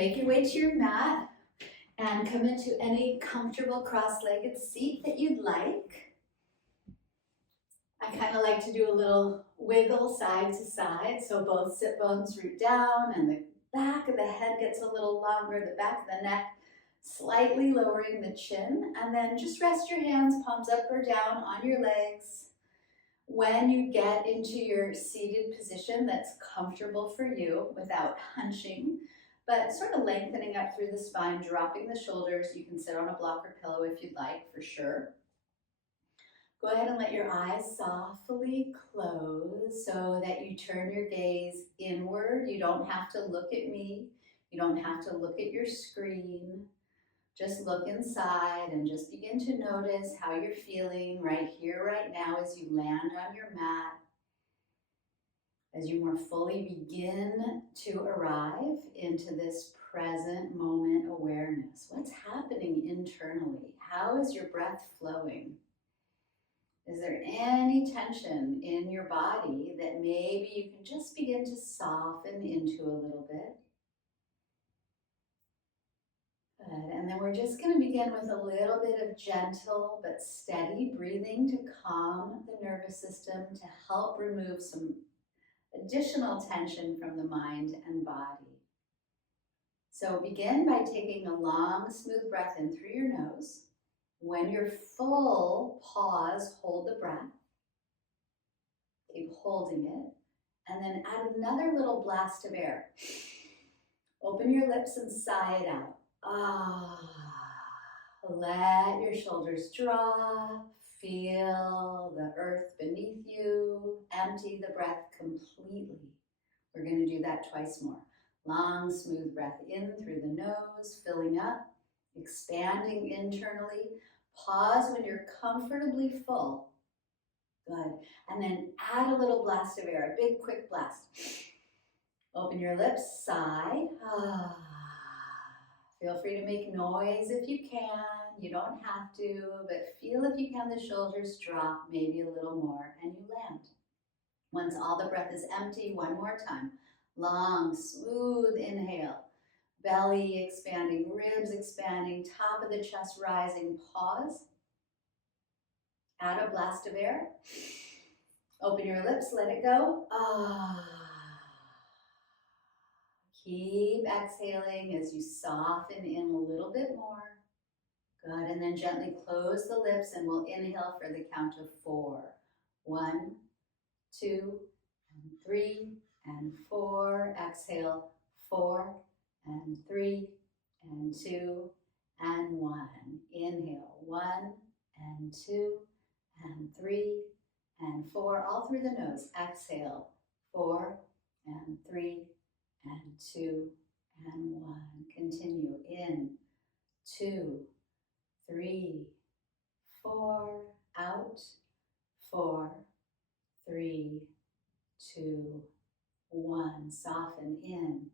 make your way to your mat and come into any comfortable cross-legged seat that you'd like. I kind of like to do a little wiggle side to side, so both sit bones root down and the back of the head gets a little longer, the back of the neck slightly lowering the chin, and then just rest your hands palms up or down on your legs. When you get into your seated position that's comfortable for you without hunching, but sort of lengthening up through the spine, dropping the shoulders. You can sit on a block or pillow if you'd like, for sure. Go ahead and let your eyes softly close so that you turn your gaze inward. You don't have to look at me. You don't have to look at your screen. Just look inside and just begin to notice how you're feeling right here, right now, as you land on your mat. As you more fully begin to arrive into this present moment awareness. What's happening internally? How is your breath flowing? Is there any tension in your body that maybe you can just begin to soften into a little bit? Good. And then we're just going to begin with a little bit of gentle but steady breathing to calm the nervous system, to help remove some additional tension from the mind and body. So begin by taking a long, smooth breath in through your nose. When you're full, pause, hold the breath. Keep holding it. And then add another little blast of air. Open your lips and sigh it out. Let your shoulders drop. Feel the earth beneath you. Empty the breath completely. We're going to do that twice more. Long, smooth breath in through the nose, filling up, expanding internally. Pause when you're comfortably full. Good. And then add a little blast of air, a big, quick blast. Open your lips, sigh. Feel free to make noise if you can. You don't have to, but feel if you can the shoulders drop maybe a little more and you land. Once all the breath is empty, one more time. Long, smooth inhale. Belly expanding, ribs expanding, top of the chest rising. Pause. Add a blast of air. Open your lips, let it go. Keep exhaling as you soften in a little bit more. Good, and then gently close the lips and we'll inhale for the count of 4. 1, 2, and 3, and 4. Exhale, 4, and 3, and 2, and 1. Inhale, 1, and 2, and 3, and 4. All through the nose. Exhale, 4, and 3, and 2, and 1. Continue in, 2, 3, 4, out, 4, 3, 2, 1. Soften in,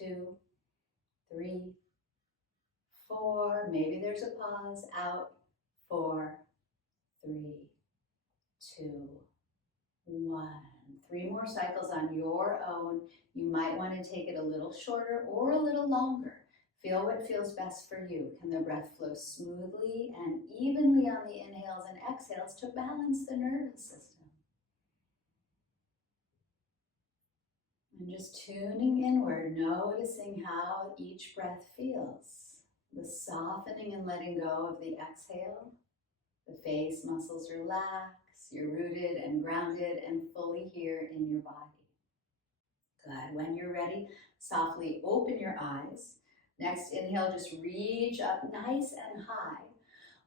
2, 3, 4. Maybe there's a pause, out, 4, 3, 2, 1. 3 more cycles on your own. You might want to take it a little shorter or a little longer. Feel what feels best for you. Can the breath flow smoothly and evenly on the inhales and exhales to balance the nervous system? And just tuning inward, noticing how each breath feels. The softening and letting go of the exhale. The face muscles relax. You're rooted and grounded and fully here in your body. Good. When you're ready, softly open your eyes. Next inhale, just reach up nice and high.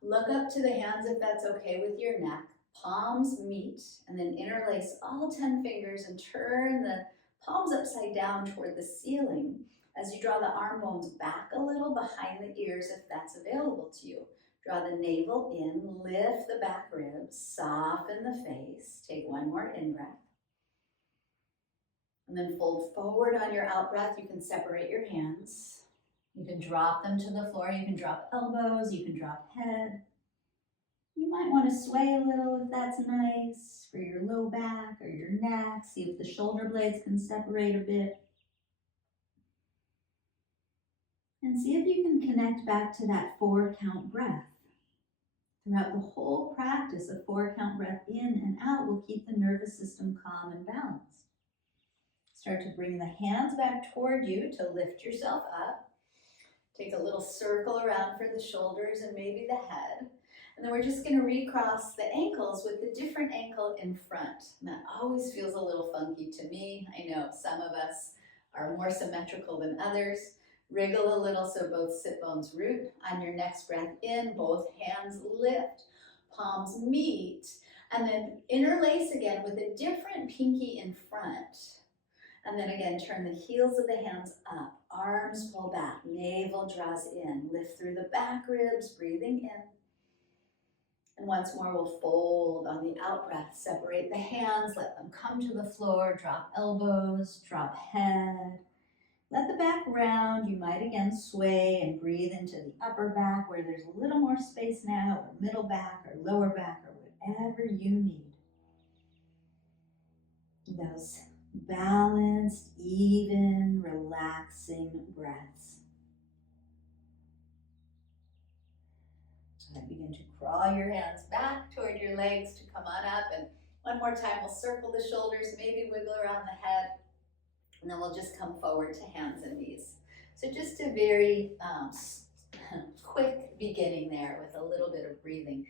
Look up to the hands if that's okay with your neck. Palms meet and then interlace all 10 fingers and turn the palms upside down toward the ceiling as you draw the arm bones back a little behind the ears if that's available to you. Draw the navel in, lift the back ribs, soften the face. Take one more in-breath. And then fold forward on your out-breath. You can separate your hands. You can drop them to the floor. You can drop elbows. You can drop head. You might want to sway a little if that's nice for your low back or your neck. See if the shoulder blades can separate a bit. And see if you can connect back to that 4-count breath. Throughout the whole practice, a 4-count breath in and out will keep the nervous system calm and balanced. Start to bring the hands back toward you to lift yourself up. Take a little circle around for the shoulders and maybe the head. And then we're just going to recross the ankles with the different ankle in front. And that always feels a little funky to me. I know some of us are more symmetrical than others. Wriggle a little so both sit bones root. On your next breath in, both hands lift, palms meet, and then interlace again with a different pinky in front. And then again, turn the heels of the hands up, arms pull back, navel draws in, lift through the back ribs, breathing in. And once more, we'll fold on the out breath, separate the hands, let them come to the floor, drop elbows, drop head. Let the back round. You might again sway and breathe into the upper back where there's a little more space now, or middle back, or lower back, or whatever you need. Those balanced, even, relaxing breaths. And begin to crawl your hands back toward your legs to come on up. And one more time, we'll circle the shoulders, maybe wiggle around the head. And then we'll just come forward to hands and knees. So just a very quick beginning there with a little bit of breathing.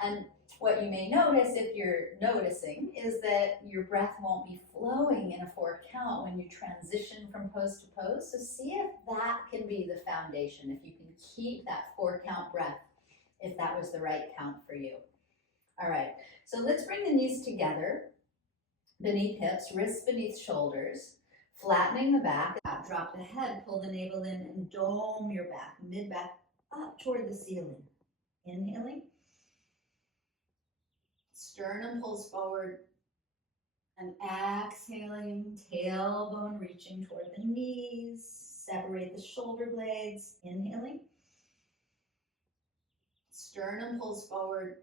And what you may notice, if you're noticing, is that your breath won't be flowing in a 4-count when you transition from pose to pose. So see if that can be the foundation, if you can keep that 4-count breath, if that was the right count for you. All right, so let's bring the knees together, beneath hips, wrists beneath shoulders, flattening the back. Drop the head, pull the navel in, and dome your back, mid-back up toward the ceiling. Inhaling. Sternum pulls forward, and exhaling, tailbone reaching toward the knees. Separate the shoulder blades. Inhaling. Sternum pulls forward,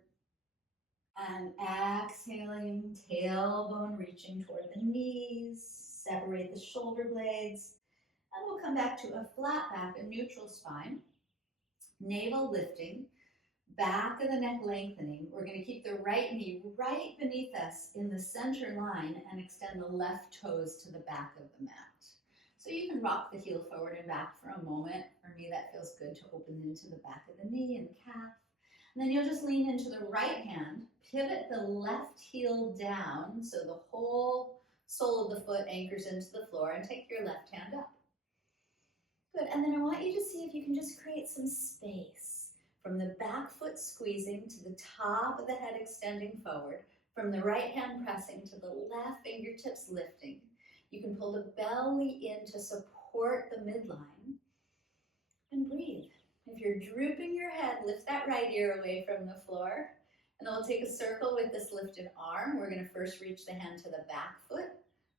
and exhaling, tailbone reaching toward the knees. Separate the shoulder blades. And we'll come back to a flat back, a neutral spine. Navel lifting. Back of the neck lengthening. We're going to keep the right knee right beneath us in the center line and extend the left toes to the back of the mat. So you can rock the heel forward and back for a moment. For me, that feels good to open into the back of the knee and calf. And then you'll just lean into the right hand, pivot the left heel down so the whole sole of the foot anchors into the floor, and take your left hand up. Good, and then I want you to see if you can just create some space. From the back foot squeezing to the top of the head extending forward, from the right hand pressing to the left fingertips lifting. You can pull the belly in to support the midline and breathe. If you're drooping your head, lift that right ear away from the floor. And then we'll take a circle with this lifted arm. We're going to first reach the hand to the back foot,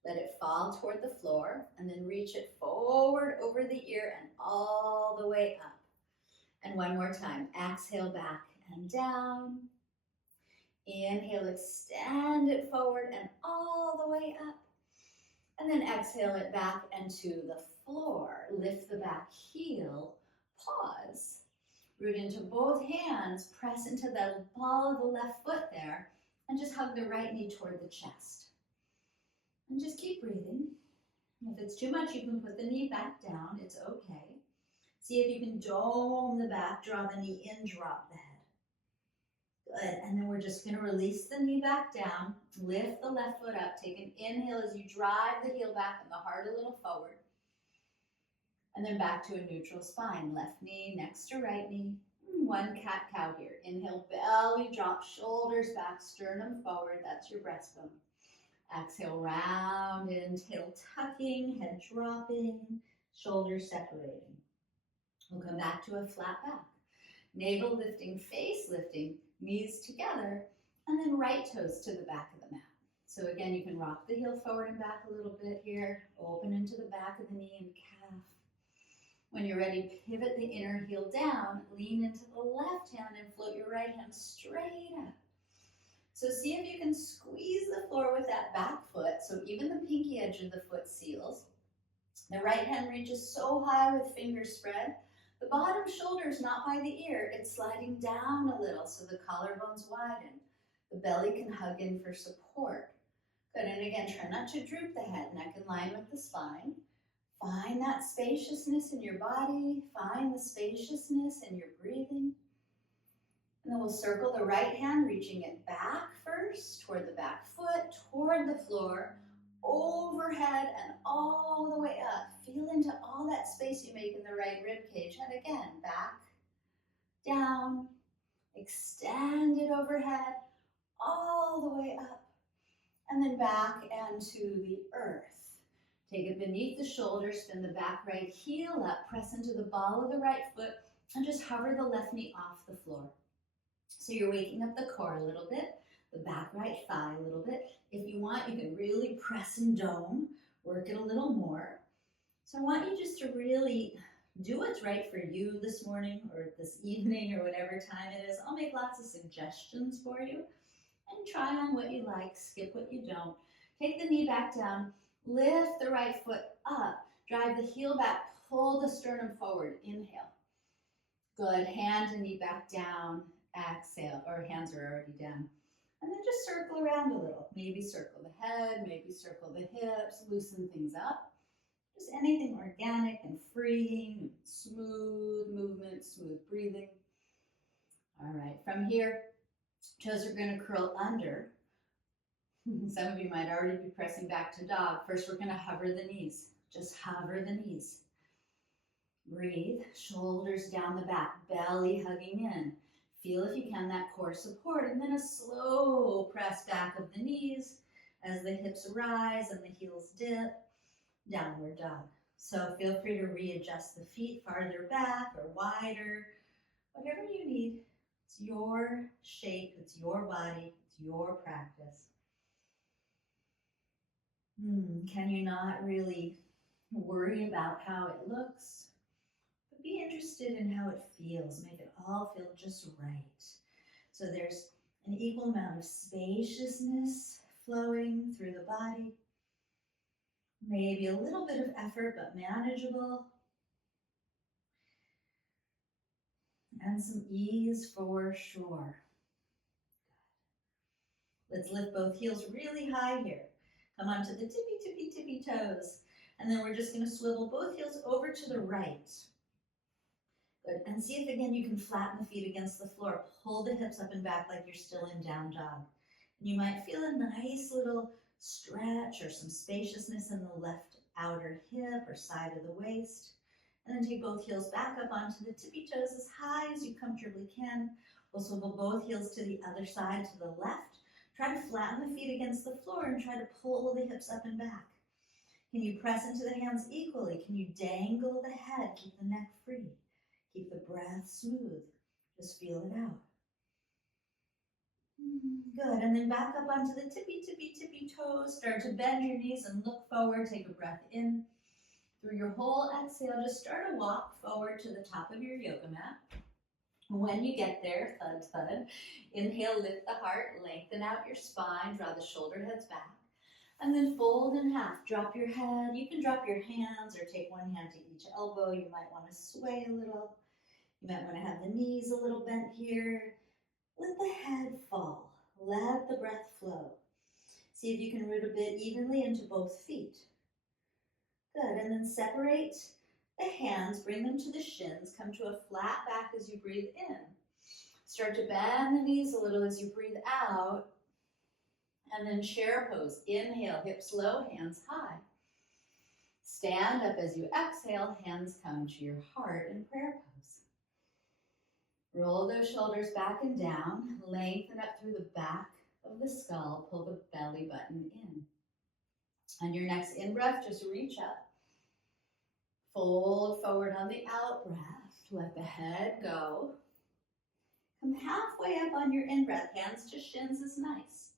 let it fall toward the floor, and then reach it forward over the ear and all the way up. And one more time, exhale back and down. Inhale, extend it forward and all the way up. And then exhale it back and to the floor. Lift the back heel, pause. Root into both hands, press into the ball of the left foot there, and just hug the right knee toward the chest. And just keep breathing. If it's too much, you can put the knee back down, it's okay. See if you can dome the back, draw the knee in, drop the head. Good, and then we're just gonna release the knee back down, lift the left foot up, take an inhale as you drive the heel back and the heart a little forward. And then back to a neutral spine, left knee next to right knee. One cat-cow here. Inhale, belly drop, shoulders back, sternum forward, that's your breastbone. Exhale, round in, tail tucking, head dropping, shoulders separating. We'll come back to a flat back. Navel lifting, face lifting, knees together, and then right toes to the back of the mat. So again, you can rock the heel forward and back a little bit here, open into the back of the knee and calf. When you're ready, pivot the inner heel down, lean into the left hand and float your right hand straight up. So see if you can squeeze the floor with that back foot, so even the pinky edge of the foot seals. The right hand reaches so high with fingers spread. The bottom shoulder is not by the ear, it's sliding down a little so the collarbones widen. The belly can hug in for support. Good, and again, try not to droop the head, neck in line with the spine. Find that spaciousness in your body, find the spaciousness in your breathing. And then we'll circle the right hand, reaching it back first, toward the back foot, toward the floor, overhead and all the way up. Feel into all that space you make in the right rib cage. And again, back, down, extend it overhead, all the way up. And then back and to the earth. Take it beneath the shoulders, spin the back right heel up, press into the ball of the right foot, and just hover the left knee off the floor. So you're waking up the core a little bit, the back right thigh a little bit. If you want, you can really press and dome, work it a little more. So I want you just to really do what's right for you this morning or this evening or whatever time it is. I'll make lots of suggestions for you and try on what you like, skip what you don't. Take the knee back down, lift the right foot up, drive the heel back, pull the sternum forward, inhale. Good, hand and knee back down, exhale, or hands are already down. And then just circle around a little. Maybe circle the head, maybe circle the hips, loosen things up. Just anything organic and freeing, smooth movement, smooth breathing. All right, from here, toes are going to curl under. Some of you might already be pressing back to dog. First, we're going to hover the knees. Just hover the knees. Breathe, shoulders down the back, belly hugging in. Feel, if you can, that core support, and then a slow press back of the knees as the hips rise and the heels dip, downward dog. So feel free to readjust the feet farther back or wider, whatever you need. It's your shape, it's your body, it's your practice. Can you not really worry about how it looks? But be interested in how it feels. Make it all feel just right. So there's an equal amount of spaciousness flowing through the body. Maybe a little bit of effort, but manageable. And some ease for sure. Let's lift both heels really high here. Come onto the tippy, tippy, tippy toes. And then we're just going to swivel both heels over to the right. Good. And see if again you can flatten the feet against the floor. Pull the hips up and back like you're still in down dog. And you might feel a nice little stretch or some spaciousness in the left outer hip or side of the waist. And then take both heels back up onto the tippy toes as high as you comfortably can. We'll swivel both heels to the other side, to the left. Try to flatten the feet against the floor and try to pull the hips up and back. Can you press into the hands equally? Can you dangle the head? Keep the neck free. Keep the breath smooth. Just feel it out. Good, and then back up onto the tippy, tippy, tippy toes. Start to bend your knees and look forward. Take a breath in. Through your whole exhale, just start a walk forward to the top of your yoga mat. When you get there, thud, thud, inhale, lift the heart, lengthen out your spine, draw the shoulder heads back, and then fold in half. Drop your head. You can drop your hands or take one hand to each elbow. You might want to sway a little. You might want to have the knees a little bent here. Let the head fall. Let the breath flow. See if you can root a bit evenly into both feet. Good, and then separate the hands, bring them to the shins, come to a flat back as you breathe in. Start to bend the knees a little as you breathe out, and then chair pose. Inhale, hips low, hands high. Stand up as you exhale, hands come to your heart in prayer pose. Roll those shoulders back and down, lengthen up through the back of the skull, pull the belly button in. On your next in-breath, just reach up. Fold forward on the out-breath. Let the head go. Come halfway up on your in-breath. Hands to shins is nice.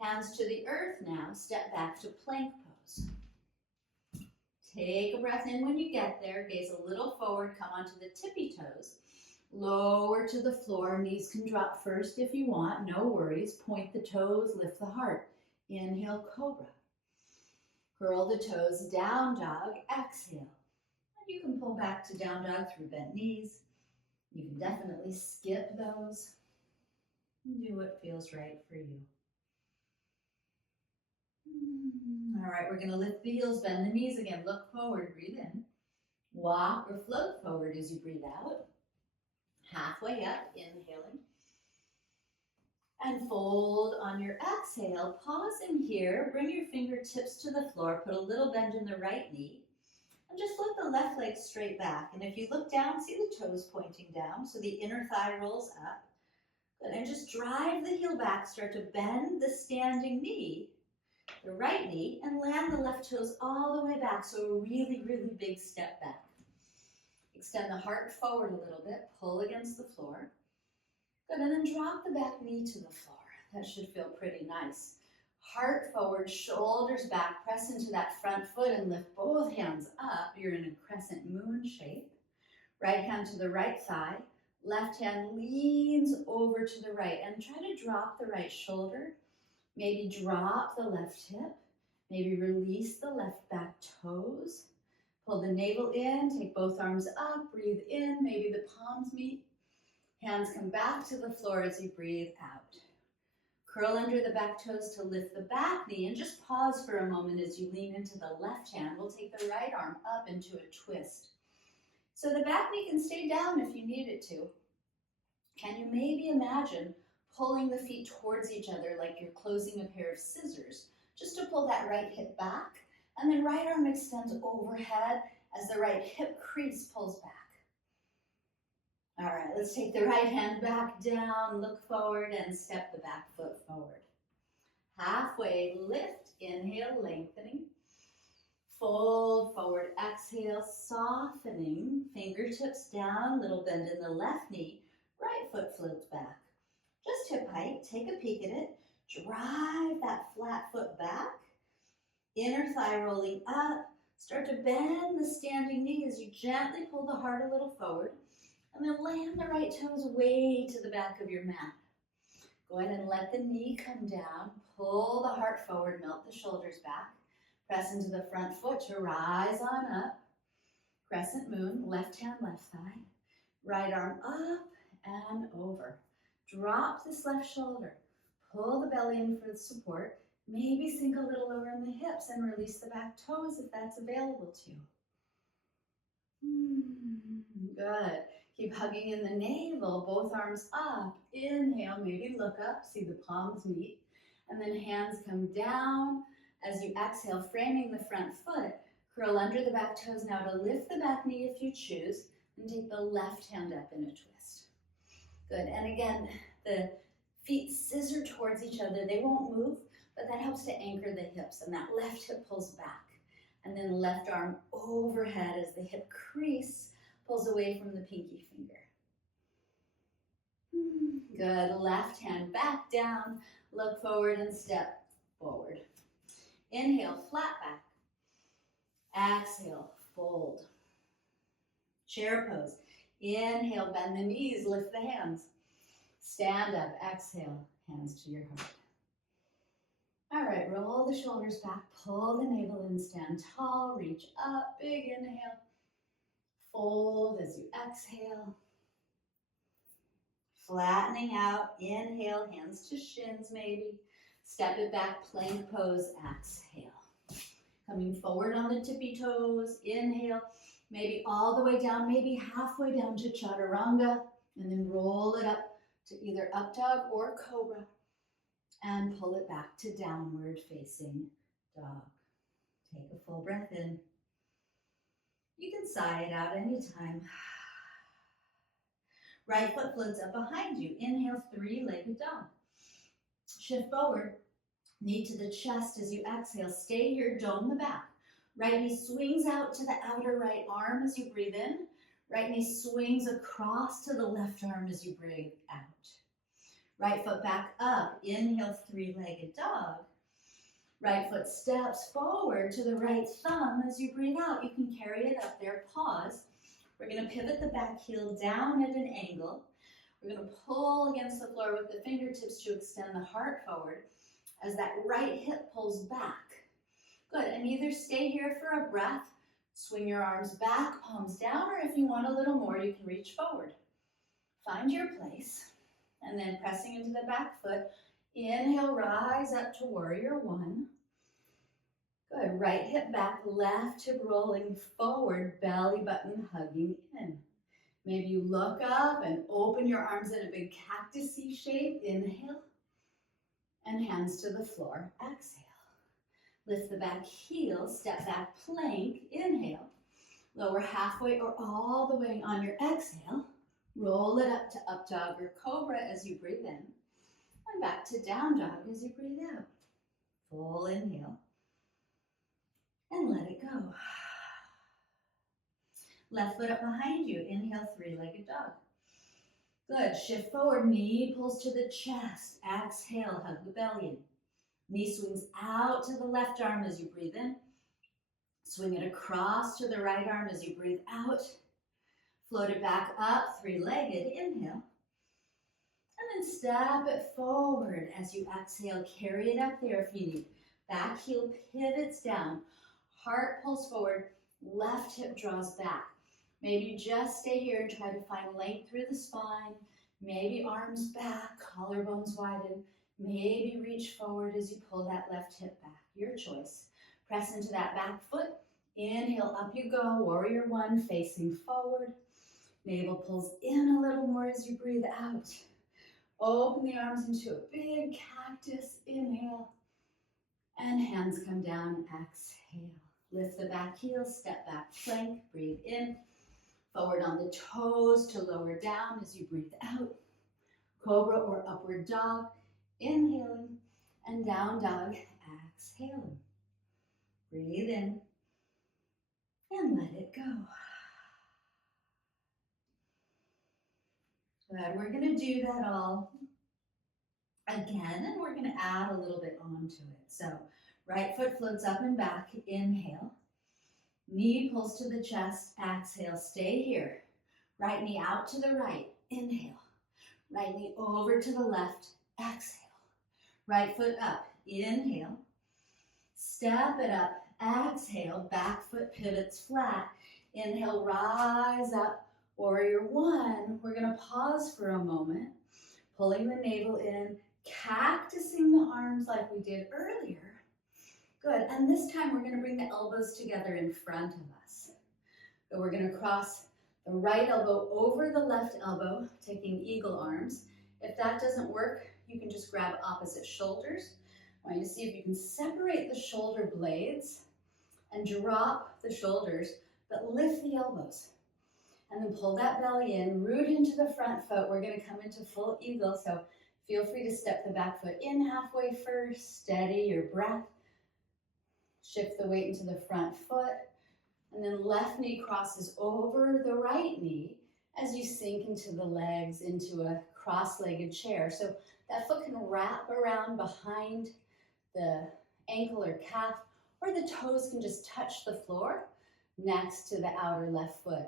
Hands to the earth now. Step back to plank pose. Take a breath in when you get there. Gaze a little forward. Come onto the tippy toes. Lower to the floor. Knees can drop first if you want. No worries. Point the toes. Lift the heart. Inhale, cobra. Curl the toes, down dog. Exhale. You can pull back to down dog through bent knees. You can definitely skip those and do what feels right for you. All right, we're gonna lift the heels, bend the knees again. Look forward, breathe in. Walk or float forward as you breathe out. Halfway up, inhaling. And fold on your exhale. Pausing here, bring your fingertips to the floor. Put a little bend in the right knee. And just float the left leg straight back. And if you look down, see the toes pointing down. So the inner thigh rolls up. Good, and just drive the heel back. Start to bend the standing knee, the right knee, and land the left toes all the way back. So a really, really big step back. Extend the heart forward a little bit. Pull against the floor. Good, and then drop the back knee to the floor. That should feel pretty nice. Heart forward, shoulders back. Press into that front foot and lift both hands up. You're in a crescent moon shape. Right hand to the right thigh. Left hand leans over to the right. And try to drop the right shoulder. Maybe drop the left hip. Maybe release the left back toes. Pull the navel in. Take both arms up. Breathe in. Maybe the palms meet. Hands come back to the floor as you breathe out. Curl under the back toes to lift the back knee and just pause for a moment as you lean into the left hand. We'll take the right arm up into a twist. So the back knee can stay down if you need it to. Can you maybe imagine pulling the feet towards each other like you're closing a pair of scissors, just to pull that right hip back, and then right arm extends overhead as the right hip crease pulls back. All right, let's take the right hand back down, look forward, and step the back foot forward. Halfway lift, inhale, lengthening. Fold forward, exhale, softening. Fingertips down, little bend in the left knee. Right foot floats back. Just hip height, take a peek at it. Drive that flat foot back. Inner thigh rolling up. Start to bend the standing knee as you gently pull the heart a little forward. And then land the right toes way to the back of your mat. Go ahead and let the knee come down. Pull the heart forward, melt the shoulders back. Press into the front foot to rise on up. Crescent moon, left hand, left thigh. Right arm up and over. Drop this left shoulder. Pull the belly in for the support. Maybe sink a little lower in the hips and release the back toes if that's available to you. Good. Keep hugging in the navel, both arms up. Inhale, maybe look up, see the palms meet. And then hands come down as you exhale, framing the front foot. Curl under the back toes now to lift the back knee if you choose. And take the left hand up in a twist. Good. And again, the feet scissor towards each other. They won't move, but that helps to anchor the hips. And that left hip pulls back. And then left arm overhead as the hip crease pulls away from the pinky finger. Good. Left hand back down. Look forward and step forward. Inhale, flat back. Exhale, fold. Chair pose. Inhale, bend the knees, lift the hands. Stand up, exhale, hands to your heart. All right, roll the shoulders back, pull the navel in, stand tall, reach up, big inhale. Fold as you exhale. Flattening out, inhale, hands to shins maybe. Step it back, plank pose, exhale. Coming forward on the tippy toes, inhale. Maybe all the way down, maybe halfway down to chaturanga, and then roll it up to either up dog or cobra, and pull it back to downward facing dog. Take a full breath in. You can sigh it out anytime. Right foot floats up behind you. Inhale, three-legged dog. Shift forward, knee to the chest as you exhale. Stay here, dome the back. Right knee swings out to the outer right arm as you breathe in. Right knee swings across to the left arm as you breathe out. Right foot back up. Inhale, three-legged dog. Right foot steps forward to the right thumb as you breathe out. You can carry it up there. Pause. We're going to pivot the back heel down at an angle. We're going to pull against the floor with the fingertips to extend the heart forward as that right hip pulls back. Good, and either stay here for a breath, Swing your arms back, palms down, or if you want a little more, you can reach forward. Find your place, and then pressing into the back foot. Inhale, rise up to warrior one. Good, right hip back, left hip rolling forward, belly button hugging in. Maybe you look up and open your arms in a big cactus-y shape. Inhale, and hands to the floor. Exhale. Lift the back heel, step back plank. Inhale. Lower halfway or all the way on your exhale. Roll it up to up dog or cobra as you breathe in. And back to down dog as you breathe out. Full inhale. And let it go. Left foot up behind you. Inhale, three-legged dog. Good. Shift forward. Knee pulls to the chest. Exhale, hug the belly in. Knee swings out to the left arm as you breathe in. Swing it across to the right arm as you breathe out. Float it back up, three-legged. Inhale. And then step it forward as you exhale. Carry it up there if you need. Back heel pivots down. Heart pulls forward. Left hip draws back. Maybe you just stay here and try to find length through the spine. Maybe arms back, collarbones widen. Maybe reach forward as you pull that left hip back. Your choice. Press into that back foot. Inhale, up you go. Warrior one, facing forward. Navel pulls in a little more as you breathe out. Open the arms into a big cactus. Inhale. And hands come down. Exhale. Lift the back heel, step back plank. Breathe in. Forward on the toes to lower down as you breathe out. Cobra or upward dog. Inhaling. And down dog. Exhaling. Breathe in. And let it go. Good. We're going to do that all again, and we're going to add a little bit onto it. So right foot floats up and back. Inhale. Knee pulls to the chest. Exhale. Stay here. Right knee out to the right. Inhale. Right knee over to the left. Exhale. Right foot up. Inhale. Step it up. Exhale. Back foot pivots flat. Inhale. Rise up. Warrior one. We're going to pause for a moment. Pulling the navel in. Cactusing the arms like we did earlier. Good. And this time we're going to bring the elbows together in front of us. So we're going to cross the right elbow over the left elbow, taking eagle arms. If that doesn't work, you can just grab opposite shoulders. I want you to see if you can separate the shoulder blades and drop the shoulders, but lift the elbows. And then pull that belly in, root into the front foot. We're going to come into full eagle, so feel free to step the back foot in halfway first. Steady your breath. Shift the weight into the front foot. And then left knee crosses over the right knee as you sink into the legs into a cross-legged chair. So that foot can wrap around behind the ankle or calf, or the toes can just touch the floor next to the outer left foot.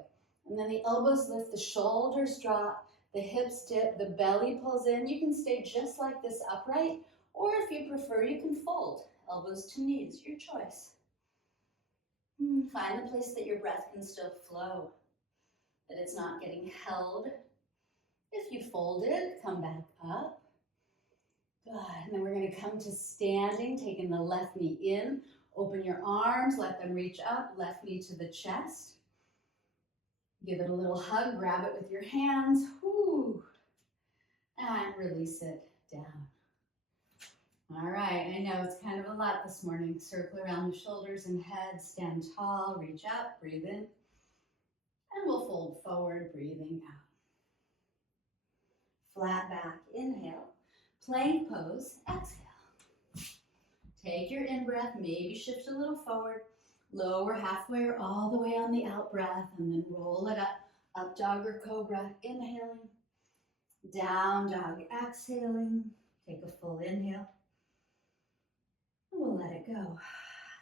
And then the elbows lift, the shoulders drop, the hips dip, the belly pulls in. You can stay just like this upright, or if you prefer, you can fold. Elbows to knees, your choice. Find the place that your breath can still flow, that it's not getting held. If you folded, come back up. Good, and then we're going to come to standing, taking the left knee in. Open your arms, let them reach up, left knee to the chest. Give it a little hug, grab it with your hands. Whoo, and release it down. All right, I know it's kind of a lot this morning. Circle around the shoulders and head, stand tall, reach up, breathe in. And we'll fold forward, breathing out. Flat back, inhale. Plank pose, exhale. Take your in-breath, maybe shift a little forward. Lower halfway or all the way on the out-breath, and then roll it up dog or cobra, inhaling. Down dog, exhaling. Take a full inhale. We'll let it go.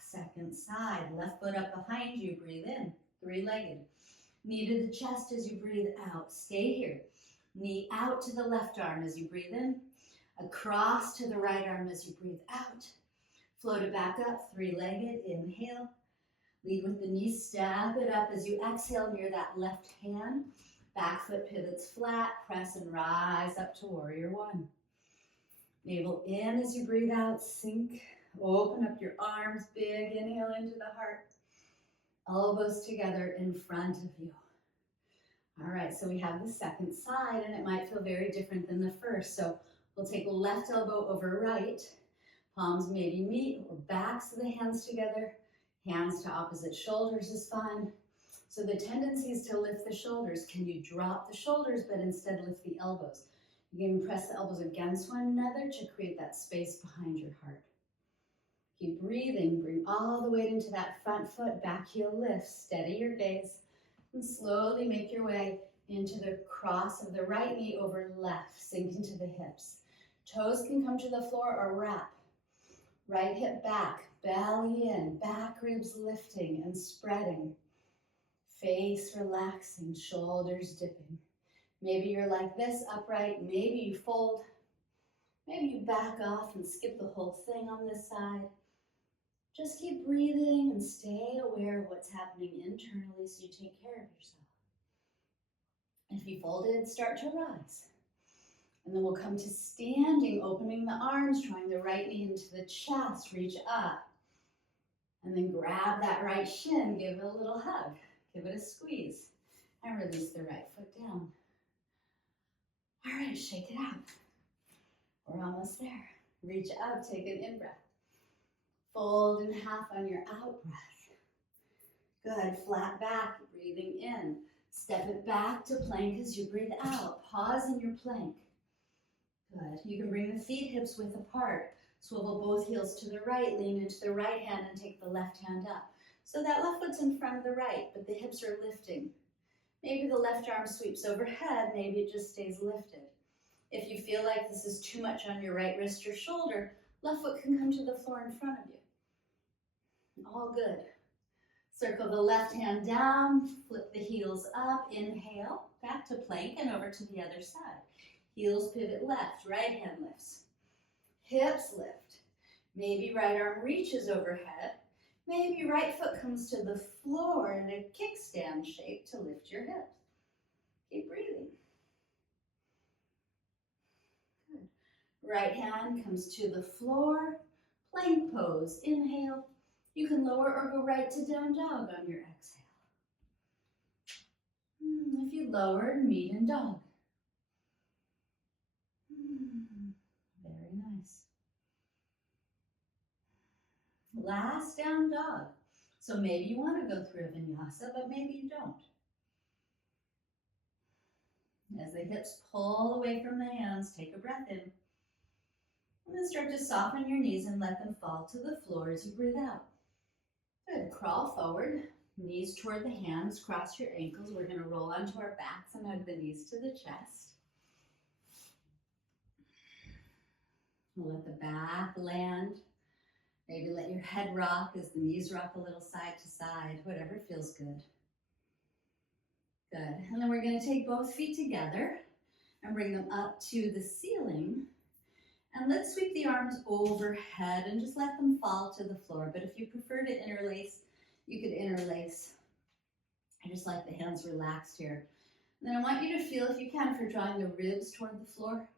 Second side, left foot up behind you, breathe in, three-legged. Knee to the chest as you breathe out. Stay here. Knee out to the left arm as you breathe in, across to the right arm as you breathe out. Float it back up, three-legged, inhale. Lead with the knees, step it up as you exhale near that left hand. Back foot pivots flat, press and rise up to warrior one. Navel in as you breathe out, sink. Open up your arms, big inhale into the heart. Elbows together in front of you. All right, so we have the second side, and it might feel very different than the first. So we'll take left elbow over right. Palms maybe meet or backs of the hands together. Hands to opposite shoulders is fine. So the tendency is to lift the shoulders. Can you drop the shoulders, but instead lift the elbows? You can press the elbows against one another to create that space behind your heart. Keep breathing. Bring all the weight into that front foot. Back heel lifts. Steady your gaze. And slowly make your way into the cross of the right knee over left. Sink into the hips. Toes can come to the floor or wrap. Right hip back, belly in, back ribs lifting and spreading. Face relaxing, shoulders dipping. Maybe you're like this, upright. Maybe you fold. Maybe you back off and skip the whole thing on this side. Just keep breathing and stay aware of what's happening internally so you take care of yourself. If you folded, start to rise. And then we'll come to standing, opening the arms, drawing the right knee into the chest, reach up. And then grab that right shin, give it a little hug, give it a squeeze, and release the right foot down. All right, shake it out. We're almost there. Reach up, take an in-breath. Fold in half on your out-breath. Good, flat back, breathing in. Step it back to plank as you breathe out. Pause in your plank. Good. You can bring the feet hips width apart. Swivel both heels to the right, lean into the right hand and take the left hand up. So that left foot's in front of the right, but the hips are lifting. Maybe the left arm sweeps overhead, maybe it just stays lifted. If you feel like this is too much on your right wrist or shoulder, left foot can come to the floor in front of you. All good. Circle the left hand down, flip the heels up, inhale, back to plank and over to the other side. Heels pivot left, right hand lifts. Hips lift. Maybe right arm reaches overhead. Maybe right foot comes to the floor in a kickstand shape to lift your hips. Keep breathing. Good. Right hand comes to the floor. Plank pose. Inhale. You can lower or go right to down dog on your exhale. If you lowered, meet in dog. Very nice. Last down dog. So maybe you want to go through a vinyasa, but maybe you don't. As the hips pull away from the hands, take a breath in. And then start to soften your knees and let them fall to the floor as you breathe out. Good. Crawl forward, knees toward the hands, cross your ankles. We're going to roll onto our backs and hug the knees to the chest. We'll let the back land. Maybe let your head rock as the knees rock a little side to side, whatever feels good. Good. And then we're going to take both feet together and bring them up to the ceiling. And let's sweep the arms overhead and just let them fall to the floor. But if you prefer to interlace, you could interlace. I just like the hands relaxed here. And then I want you to feel, if you can, for drawing the ribs toward the floor,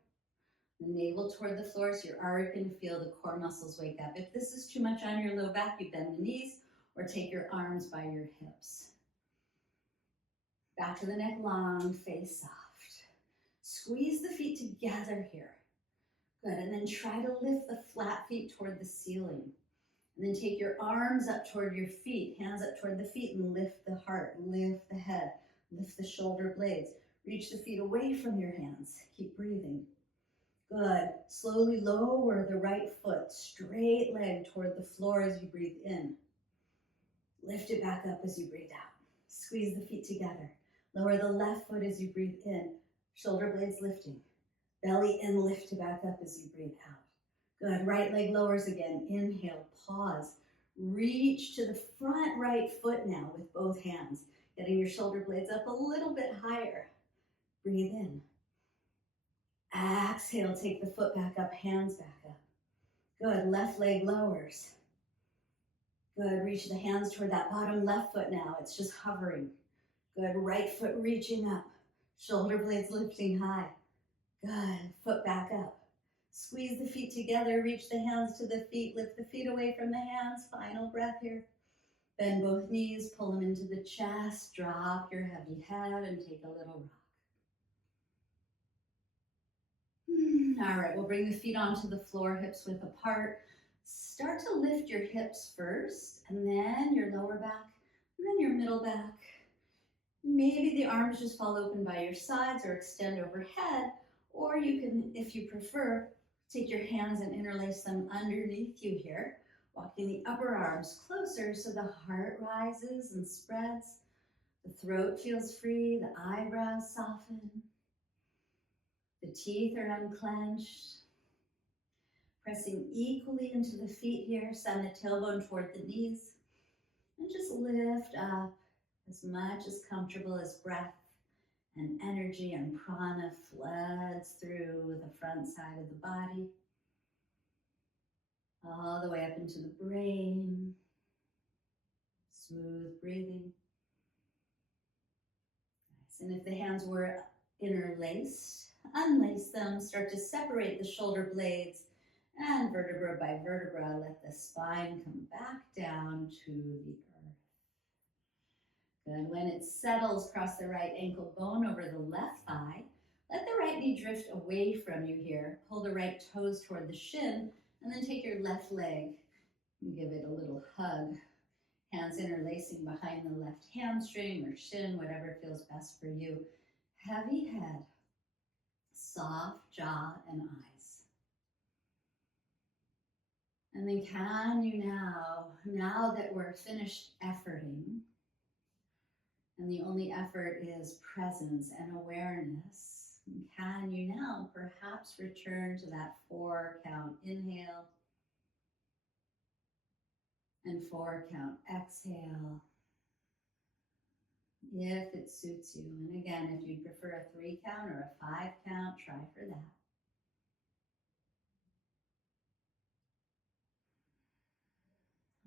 the navel toward the floor, so you're already going to feel the core muscles wake up. If this is too much on your low back, you bend the knees or take your arms by your hips. Back of the neck long, face soft. Squeeze the feet together here. Good, and then try to lift the flat feet toward the ceiling. And then take your arms up toward your feet, hands up toward the feet, and lift the heart, lift the head, lift the shoulder blades. Reach the feet away from your hands. Keep breathing. Good. Slowly lower the right foot, straight leg toward the floor as you breathe in. Lift it back up as you breathe out. Squeeze the feet together. Lower the left foot as you breathe in. Shoulder blades lifting. Belly in, lift it back up as you breathe out. Good. Right leg lowers again. Inhale, pause. Reach to the front right foot now with both hands. Getting your shoulder blades up a little bit higher. Breathe in. Exhale, take the foot back up, hands back up. Good, left leg lowers. Good, reach the hands toward that bottom left foot now. It's just hovering. Good, right foot reaching up. Shoulder blades lifting high. Good, foot back up. Squeeze the feet together, reach the hands to the feet, lift the feet away from the hands. Final breath here. Bend both knees, pull them into the chest, drop your heavy head and take a little rock. All right, we'll bring the feet onto the floor, hips width apart. Start to lift your hips first, and then your lower back, and then your middle back. Maybe the arms just fall open by your sides or extend overhead, or you can, if you prefer, take your hands and interlace them underneath you here, walking the upper arms closer so the heart rises and spreads. The throat feels free, the eyebrows soften, the teeth are unclenched. Pressing equally into the feet here, send the tailbone toward the knees, and just lift up as much as comfortable as breath and energy and prana floods through the front side of the body, all the way up into the brain. Smooth breathing. Nice. And if the hands were interlaced, unlace them, start to separate the shoulder blades, and vertebra by vertebra, let the spine come back down to the earth. Good. When it settles, cross the right ankle bone over the left thigh. Let the right knee drift away from you here. Pull the right toes toward the shin, and then take your left leg and give it a little hug. Hands interlacing behind the left hamstring or shin, whatever feels best for you. Heavy head, soft jaw and eyes. And then can you now that we're finished efforting, and the only effort is presence and awareness, can you now perhaps return to that 4 count inhale and 4 count exhale, if it suits you. And again, if you prefer a 3 count or a 5 count, try for that.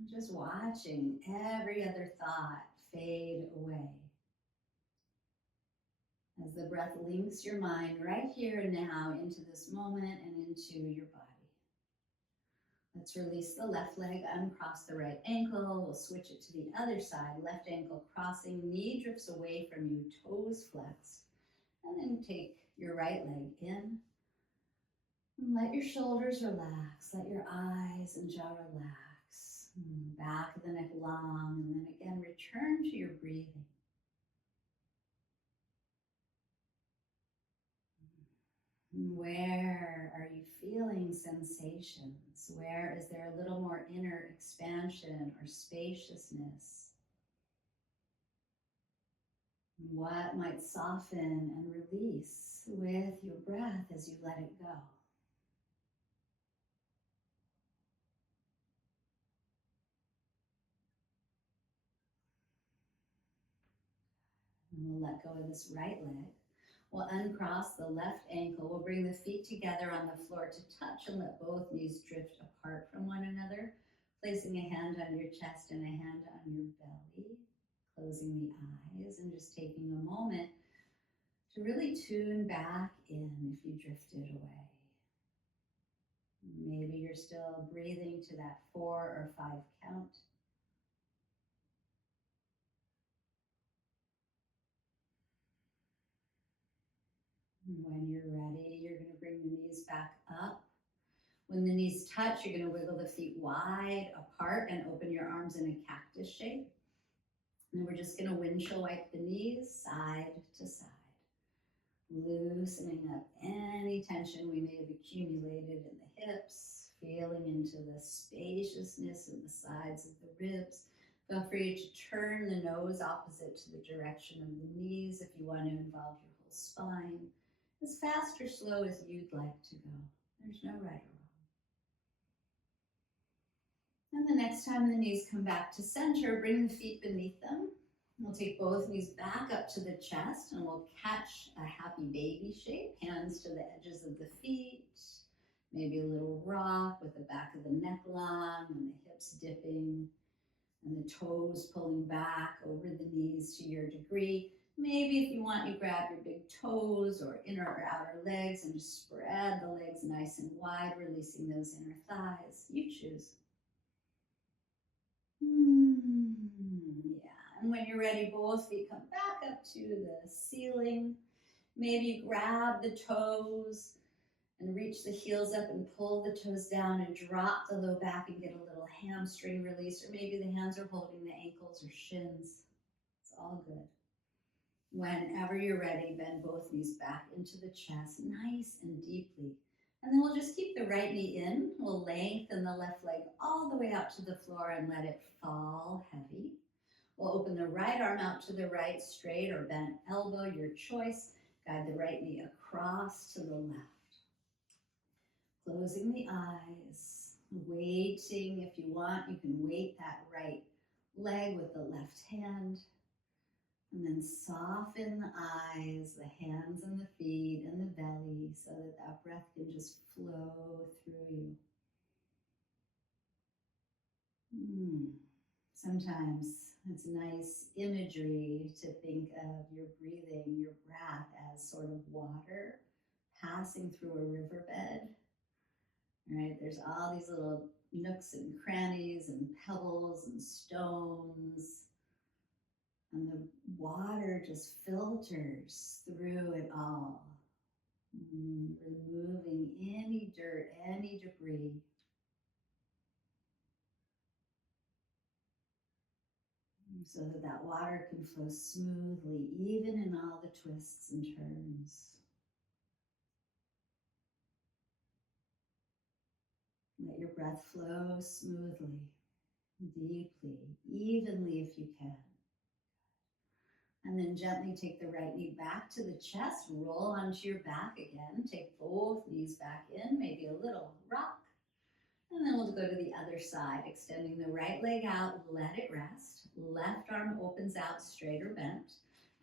Just watching every other thought fade away. As the breath links your mind right here and now into this moment and into your body. Let's release the left leg, uncross the right ankle. We'll switch it to the other side. Left ankle crossing, knee drifts away from you, toes flexed. And then take your right leg in. And let your shoulders relax. Let your eyes and jaw relax. Back of the neck long, and then again return to your breathing. Where are you feeling sensations? Where is there a little more inner expansion or spaciousness? What might soften and release with your breath as you let it go? And we'll let go of this right leg. We'll uncross the left ankle. We'll bring the feet together on the floor to touch and let both knees drift apart from one another. Placing a hand on your chest and a hand on your belly. Closing the eyes and just taking a moment to really tune back in if you drifted away. Maybe you're still breathing to that 4 or 5 count. When you're ready, you're going to bring the knees back up. When the knees touch, you're going to wiggle the feet wide apart and open your arms in a cactus shape. And we're just going to windshield wipe the knees side to side, loosening up any tension we may have accumulated in the hips, feeling into the spaciousness in the sides of the ribs. Feel free to turn the nose opposite to the direction of the knees if you want to involve your whole spine, as fast or slow as you'd like to go. There's no right or wrong. And the next time the knees come back to center, bring the feet beneath them. We'll take both knees back up to the chest and we'll catch a happy baby shape, hands to the edges of the feet, maybe a little rock with the back of the neck long and the hips dipping. and the toes pulling back over the knees to your degree. Maybe if you want, you grab your big toes or inner or outer legs and just spread the legs nice and wide, releasing those inner thighs. You choose. Yeah, and when you're ready, both feet come back up to the ceiling. Maybe you grab the toes and reach the heels up and pull the toes down and drop the low back and get a little hamstring release, or maybe the hands are holding the ankles or shins. It's all good. Whenever you're ready, bend both knees back into the chest, nice and deeply. And then we'll just keep the right knee in. We'll lengthen the left leg all the way out to the floor and let it fall heavy. We'll open the right arm out to the right, straight or bent elbow, your choice. Guide the right knee across to the left. Closing the eyes, waiting. If you want, you can weight that right leg with the left hand. And then soften the eyes, the hands and the feet and the belly so that that breath can just flow through you. Sometimes it's nice imagery to think of your breathing, your breath as sort of water passing through a riverbed. Right? There's all these little nooks and crannies and pebbles and stones. And the water just filters through it all, removing any dirt, any debris. So that that water can flow smoothly, even in all the twists and turns. Let your breath flow smoothly, deeply, evenly if you can. And then gently take the right knee back to the chest, roll onto your back again. Take both knees back in, maybe a little rock. And then we'll go to the other side, extending the right leg out, let it rest. Left arm opens out, straight or bent,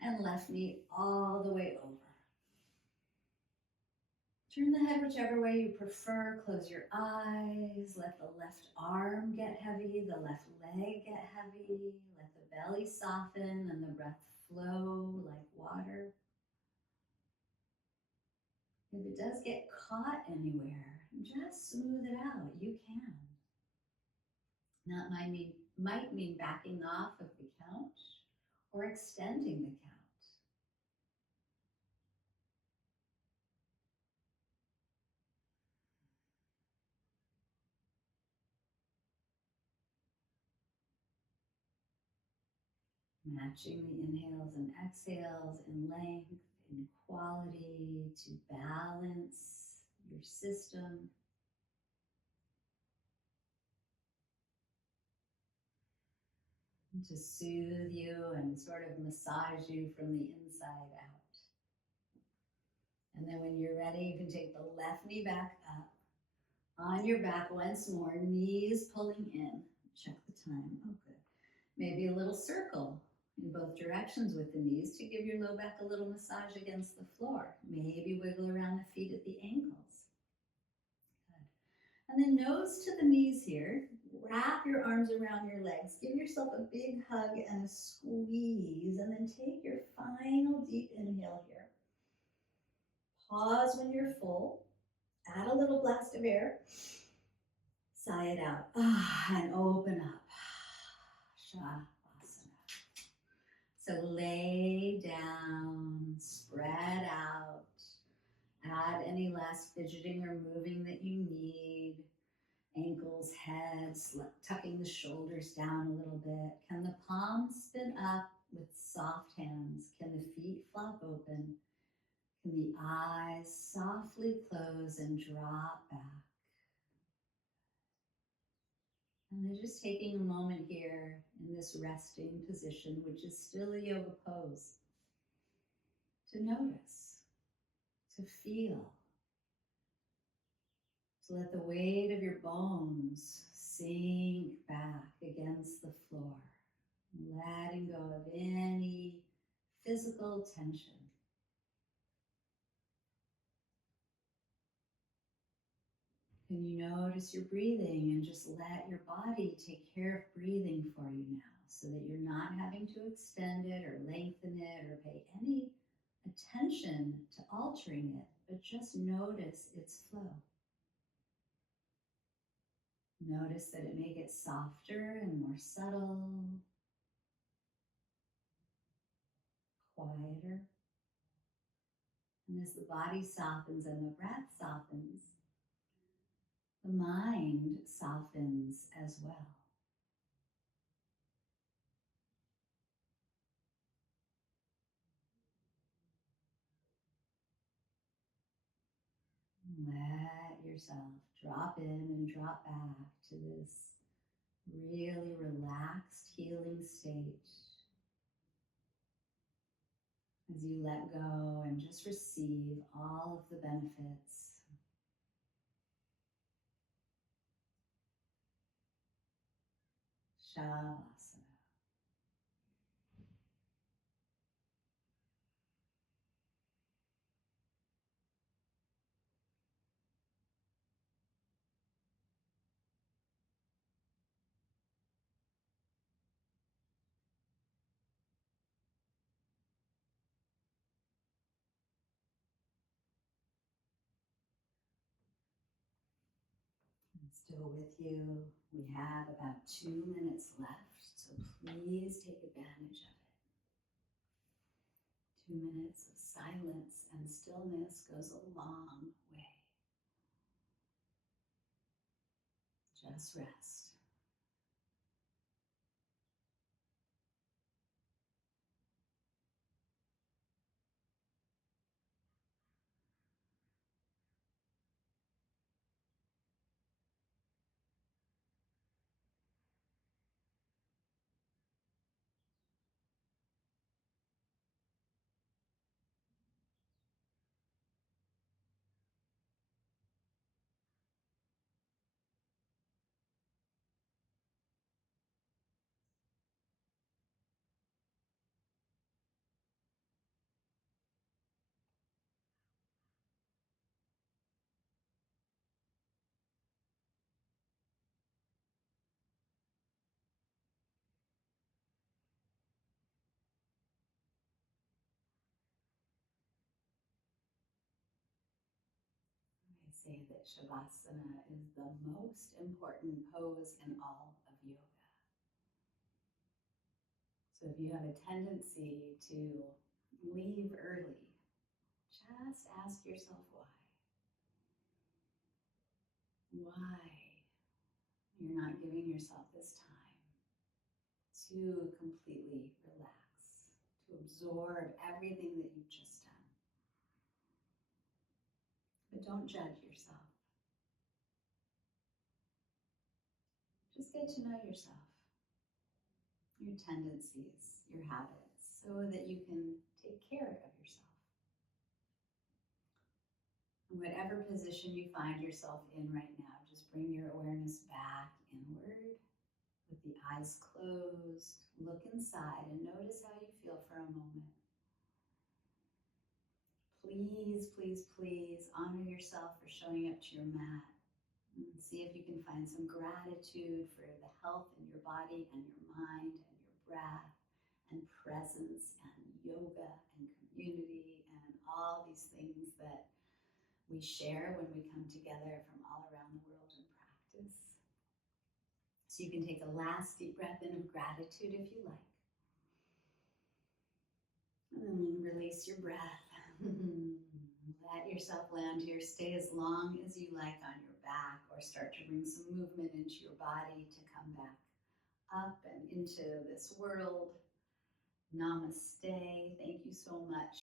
and left knee all the way over. Turn the head whichever way you prefer. Close your eyes. Let the left arm get heavy, the left leg get heavy. Let the belly soften and the breath flow like water. If it does get caught anywhere, just smooth it out. You can. That might mean backing off of the count or extending the count. Matching the inhales and exhales in length, in quality, to balance your system. To soothe you and sort of massage you from the inside out. And then when you're ready, you can take the left knee back up. On your back once more, knees pulling in. Check the time. Oh, good. Maybe a little circle in both directions with the knees to give your low back a little massage against the floor. Maybe wiggle around the feet at the ankles. Good. And then nose to the knees here. Wrap your arms around your legs. Give yourself a big hug and a squeeze. And then take your final deep inhale here. Pause when you're full. Add a little blast of air. Sigh it out. And open up. Shavasana. So lay down, spread out. Add any last fidgeting or moving that you need. Ankles, heads, tucking the shoulders down a little bit. Can the palms spin up with soft hands? Can the feet flop open? Can the eyes softly close and drop back? And then just taking a moment here in this resting position, which is still a yoga pose, to notice, to feel, to let the weight of your bones sink back against the floor, letting go of any physical tension. Can you notice your breathing and just let your body take care of breathing for you now so that you're not having to extend it or lengthen it or pay any attention to altering it, but just notice its flow. Notice that it may get softer and more subtle, quieter. And as the body softens and the breath softens, the mind softens as well. Let yourself drop in and drop back to this really relaxed, healing state as you let go and just receive all of the benefits. Savasana. I'm still with you. We have about 2 minutes left, so please take advantage of it. 2 minutes of silence and stillness goes a long way. Just rest. I say that Shavasana is the most important pose in all of yoga. So if you have a tendency to leave early, just ask yourself why. Why you're not giving yourself this time to completely relax, to absorb everything that you've just done. But don't judge yourself. Just get to know yourself, your tendencies, your habits, so that you can take care of yourself. In whatever position you find yourself in right now, just bring your awareness back inward with the eyes closed. Look inside and notice how you feel for a moment. Please, please, please honor yourself for showing up to your mat. And see if you can find some gratitude for the health in your body and your mind and your breath and presence and yoga and community and all these things that we share when we come together from all around the world and practice. So you can take a last deep breath in of gratitude if you like. And then release your breath. Let yourself land here. Stay as long as you like on your back, or start to bring some movement into your body to come back up and into this world. Namaste. Thank you so much